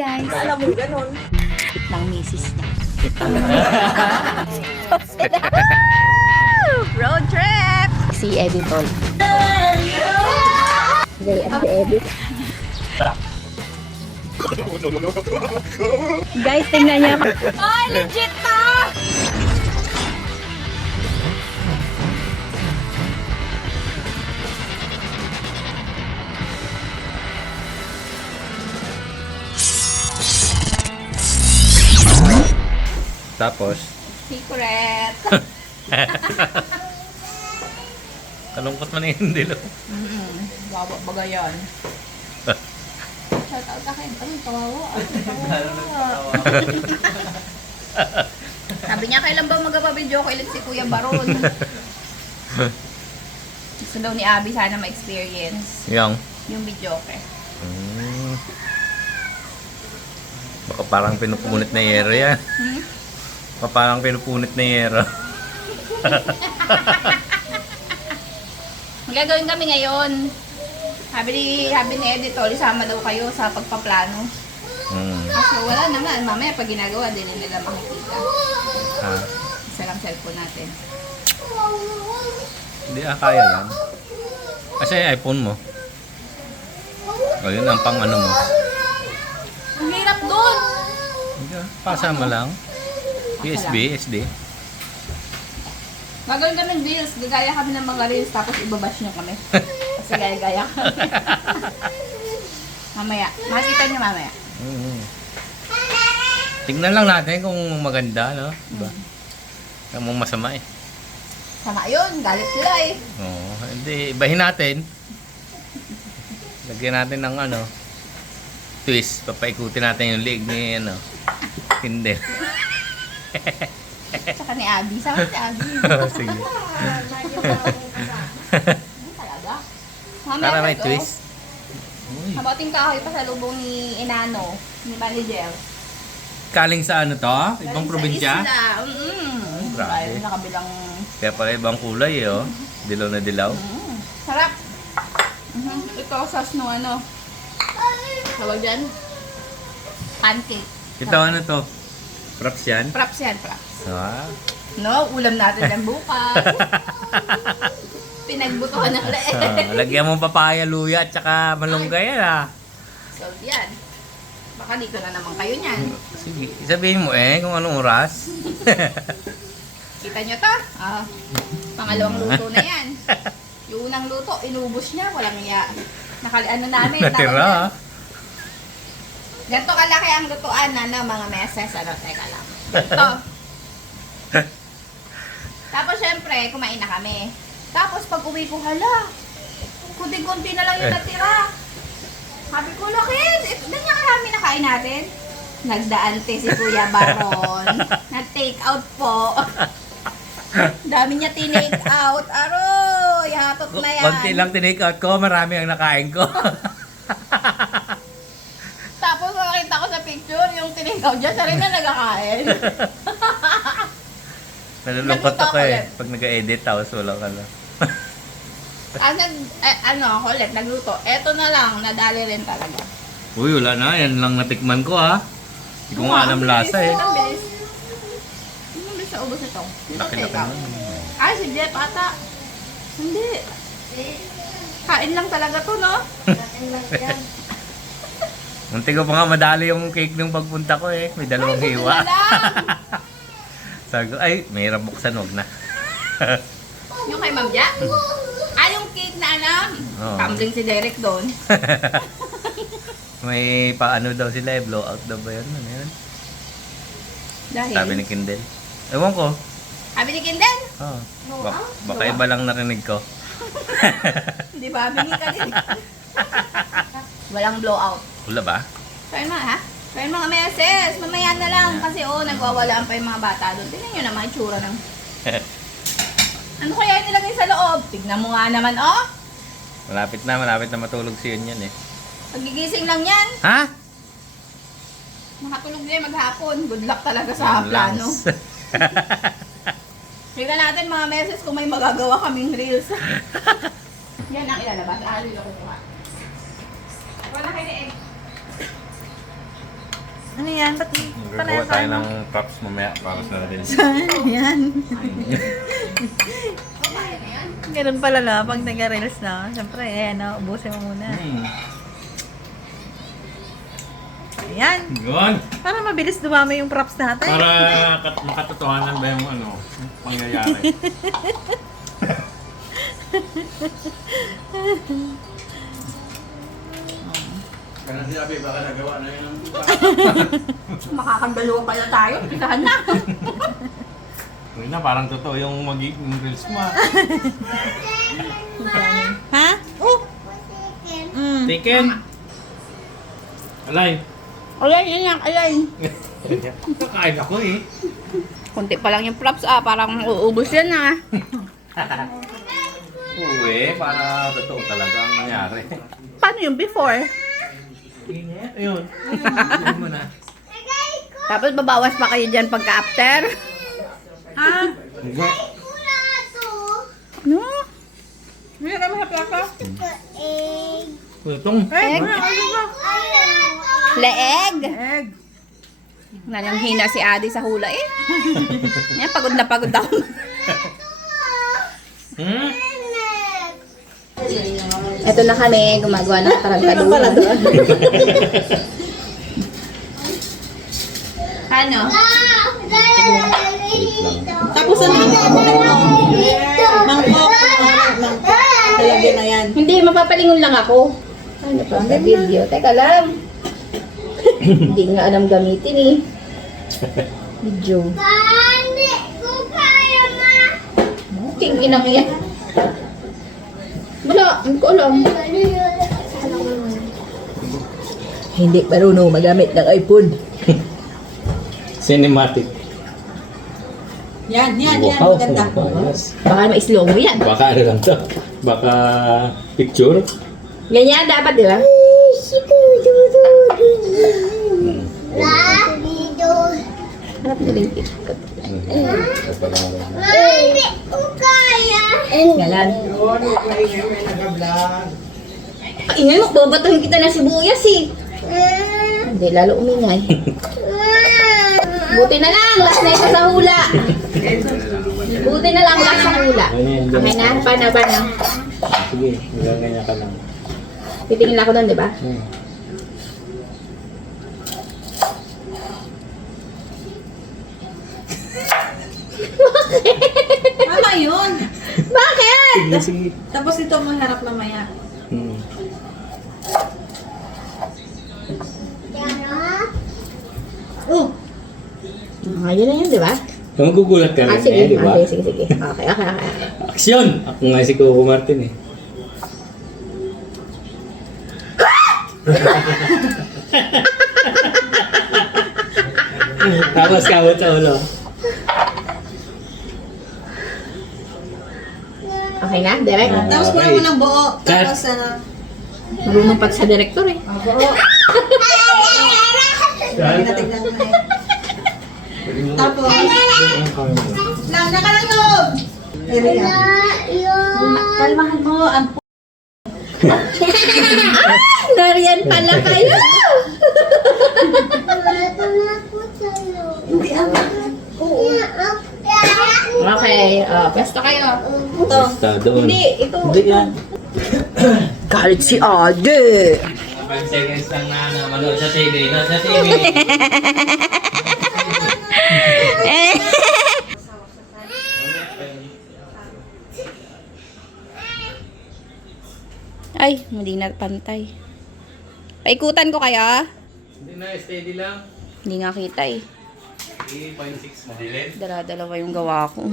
guys. Alam mo, ganun. Ng misis niya. Road trip! Si Editor. Si Edit. Guys, tingnan niya. Ay, legit to! Tapos, Secret. kalungkot man yung dilo. Wawa baga yan. Shout out akin. Ay, kawawa. Kawawa. Sabi niya, kailan ba magpapabidyo ko ulit si Kuya Baron? Gusto daw ni Abby sana ma-experience yung video ko. Baka parang pinupunit na yero yan. Baka parang pinupunit na yero. Gagawin kami ngayon. Sabi ni Editor, isama daw kayo sa pagpaplano. Kaso wala naman. Mamaya pag ginagawa, din nila makikita. Isa lang cellphone natin. Hindi kaya yan. Kasi iPhone mo. O yun ang pang ano mo. Ang hirap doon! Pasa mo lang. USB, SD. Gagawin kami ng reels. Gagaya kami ng mga reels tapos ibabash nyo kami. Kasi gaya-gaya kami. Mamaya. Makikita nyo mamaya. Tingnan lang natin kung maganda, no? Diba? Kamong masama eh. Sama yun. Galit sila eh. Oo, hindi. Ibahin natin. Lagyan natin ng ano, twist. Papaikutin natin yung leg ni ano. Hindi. Saka ni Abby. Saka si Abby. Sige. Hindi talaga. Mamaya Para may ito. twist. Habating kahoy pa sa lubong ni Enano. Ni Manager. Kaling sa ano to? Ibang probinsya? Sa isla. Grabe. Ay, nakabilang... Kaya pala ibang kulay eh, oh. Dilaw na dilaw. Sarap. Ito, sauce no ano. Tawag dyan? Pancake. Ito ano to? Props yan? Props yan, props. Ah. No, ulam natin yan bukas. Pinagbutuhan ng leeg. Lagyan mo papaya, luya at saka malunggay yan ah. So, yan. Baka dito na naman kayo niyan. Sige, sabihin mo eh kung anong oras. Kita nyo to? Pangalawang luto na yan. Yung unang luto, inubos niya. Walang iya. Ano namin. Natira ah. Ganito kalaki ang lutuan na mga meses. Ano, teka lang. Ganito. Tapos syempre, kumain na kami. Tapos pag uwi ko, hala, kunti-kunti na lang yung natira. Sabi ko, Lokit, ganyan karami na kain natin. Nagdaante si Kuya Baron. Nag-take out po. Dami niya tinake out. Aroy, hatot na yan. Konti lang tinake out ko, marami ang nakain ko. Tapos makita ko sa picture, yung tinake out dyan, siya rin na nagkakain. Nalulungkot ako eh. Pag nag-edit, tapos wala ka lang. Ako ulit, nagluto. Eto na lang, nadali rin talaga. Uy, wala na. Yan lang natikman ko ha. Hindi ko nga alam lasa eh. Ang bilis. Ang bilis sa ubos nito. Dito Laki-laki take out. naman. Ay, si Jeff ata. Hindi. Kain lang talaga to, no? Munti ko pa nga madali yung cake nung pagpunta ko eh. May dalawang Ay, hiwa. buti na lang. Sabi ko, ay, mahirap buksan, wag na. Yung kay Ma'am Ja? Yung cake na Oo. Tumbling si Derek doon. May paano daw sila eh, blowout daw ba yun? Ano yun? Dahil? Sabi ni Kindle. Ewan ko. Sabi ni Kinden? Oh. Baka iba lang narinig ko. Hindi ba? Bingi ka din. Walang blowout. Wala ba? Kaya mga ha? Kaya mga meses, mamaya na lang. Kasi nagwawalaan pa yung mga bata doon. Tingnan nyo naman itsura ng... Ano kaya yung nilagay sa loob? Tignan mo nga naman, oh! Malapit na matulog si yun yan eh. Pagigising lang yan. Ha? Makatulog na yan maghapon. Good luck talaga sa plano. Tignan natin mga meses kung may magagawa kaming reels. Yan ang ilalabas. Alilo ko ito ha. Wala kayo na egg. Ano yan? Ba't Gagawa tayo ng props mamaya para sa natin. Yan. Ganun pala na, pag nag-reels na, siyempre, ubusin mo muna. Ayan. Yun! Para mabilis dumami yung props natin. Para makatotohanan ba yung pangyayari. Kaya sinabi, baka nagawa na yun. Makakandalawa pala tayo. Pisahan na. Uy na, parang totoo yung magiging reels mo. Ha? Oh! Taken! Alay! Alay, yan. Alay. Kakain ako eh. Kunti pa lang yung props parang uubos yan Uwe, para totoo talaga ang nangyari. Paano yung before? Ayun. Ayun mo na. Tapos babawas pa kayo dyan pagka after? Ha? Hindi. No? May naman sa plaka? Tutong. Egg? Leeg? Egg. Nananghina si Adi sa hula eh. Yan, pagod na pagod ako. Hmm? Ito na kami, gumagawa ng tarantaduhan. Ano? Tapos ano yung mangkok? Talagyan na yan. Hindi, mapapalingon lang ako. Ano pa sa video? Teka lang. Hindi nga alam gamitin eh. Video. King inang yan. Wala, hindi ko alam. Hindi marunong magamit ng iPhone. Cinematic. Yan. Wow, Maganda. yes. Baka ma-slow mo yan. Baka ano lang to? Baka picture? Ganyan dapat, di ba? Harap nila yung tikot. Galan. Ingay mo, babatuhin kita ng sibuyas eh. Hindi, lalo umingay. Buti na lang, last na ito sa hula. Buti na lang, last sa hula. Okay na, paano? Sige, ganyan ka lang. Titingin lang ako doon, di ba? Tama yun. Bakit? Sige. Tapos ito mo harap mamaya. Oh! Yun na yun, di ba? Magugulat ka rin Sige. di ba? Sige. Okay. Aksyon! Ako nga si Coco Martin eh. Tapos kamot sa ulo. Okay na, direct. Tapos Okay. kuha mo ng buo. Cut. Tapos Marunong pati sa director eh. buo. Tingnan mo na eh. Tapos, nakalangob! Kalmahan mo ang Nariyan pala kayo! Hindi ang Okay, pwesto kayo. ito. Basta doon. Hindi, ito. Hindi yan. Galit si Ade. 5 seconds lang na manood sa TV. Sa TV. Ay, hindi na pantay. Paikutan ko kaya? Hindi na, steady lang. Hindi nga kita eh. 3.6 madilim. Dala-dalawa yung gawa ko.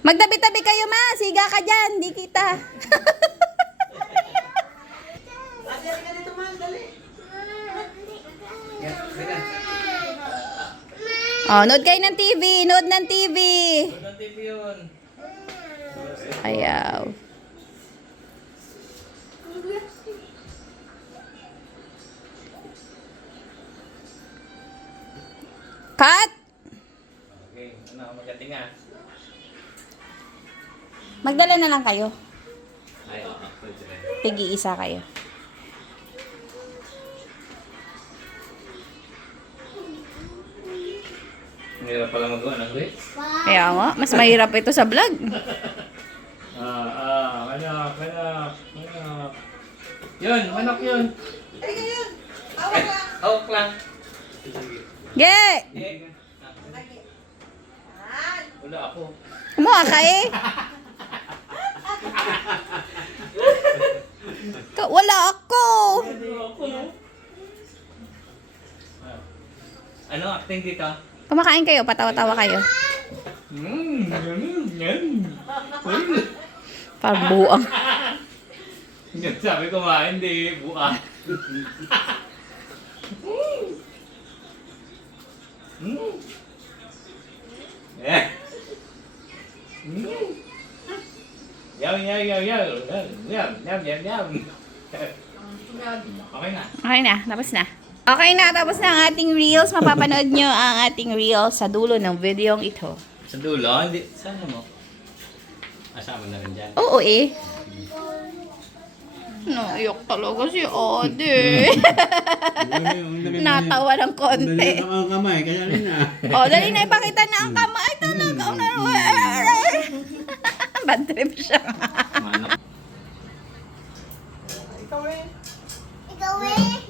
Magtabi-tabi kayo ma! Siga ka dyan! Di kita! Oh, nood kayo ng TV! Nood ng TV! Ang TV yun. Ayaw. Cut! Okay, ano, magating ah. Magdala na lang kayo. Ay, okay. Tigi-isa kayo. Mahirap pala magawa ng grapes. Kaya nga, mas mahirap ito sa vlog. Manok. Yun, manok yun. Hawak lang. Ge! Wala ako. Kumuha ka eh. Wala ako. Ano acting dito? Kumakain kayo, patawa-tawa kayo. Parbuang. Yan sabi ko ma, hindi. Buka. Eh. Yum, yum, yum, yum. Yum, yum, yum, yum. Okay na. Okay na, tapos na. Okay na, tapos na ang ating reels. Mapapanood nyo ang ating reels sa dulo ng videong ito. Sa dulo, hindi. Saan mo? Asama na rin dyan. Oo eh. Naiyok talaga si Ode. Natawa ng konti. Dali ang kamay, kaya rin na. O, dali na ipakita na ang kamay talaga. Bad trip siya. Manok. Ikaw eh.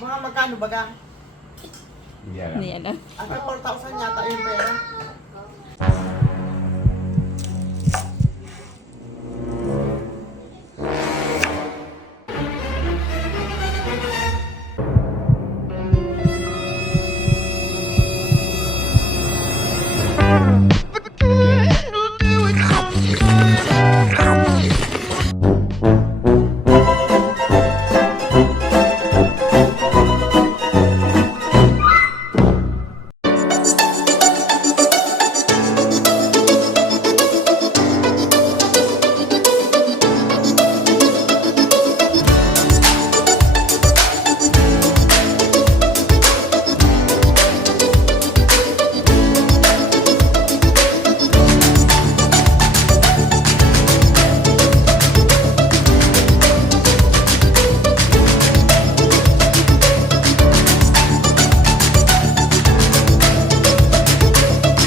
Mga magkano baga? Hindi alam. Hindi yan. Ata 4,000 yata yung pera.